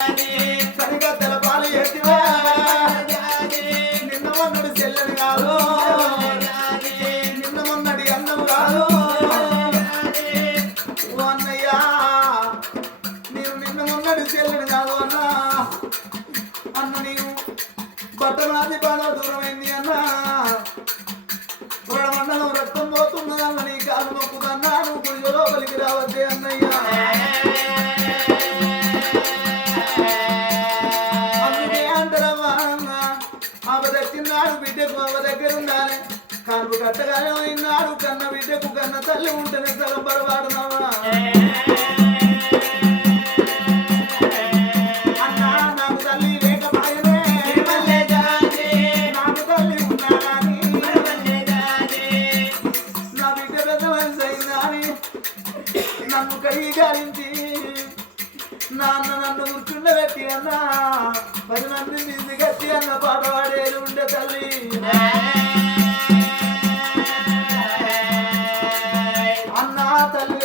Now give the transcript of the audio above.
సరిగత్తల పాలు ఎత్తివా నిన్న మొన్నడు చెల్లని కాదు నిన్న మొన్నటి అన్నం కాదు అన్నయ్యా నేను నిన్న మొన్నటి చెల్లని కాదు అన్నా అన్న నీవు బట్టమాది బాగా దూరమైంది అన్నా మండలం రక్తం పోతున్నదన్న నీ కాలు నొప్పుదన్నా నువ్వు గుడి లోపలికి రావద్దే అన్నయ్యా అందుకే అంటారమ్మా ఆమె బిడ్డకు ఆమె దగ్గర ఉండాలి కాలు కట్టగానే ఇన్నాడు కన్న బిడ్డకు కన్న తల్లి ఉంటేనే సగం పరవాడున్నావా అన్నా నాకు తల్లి లేకపోయినే నాకు తల్లి ఉన్నాడని నా బిడ్డ పెద్ద వయసు అయిందని నన్ను కడిగి గారించి నాన్న నన్ను కూర్చుండబెట్టి అన్న 10 మందిని తీసుకొచ్చి అన్న పాట పాడేది ఉండే తల్లి అన్నా తల్లి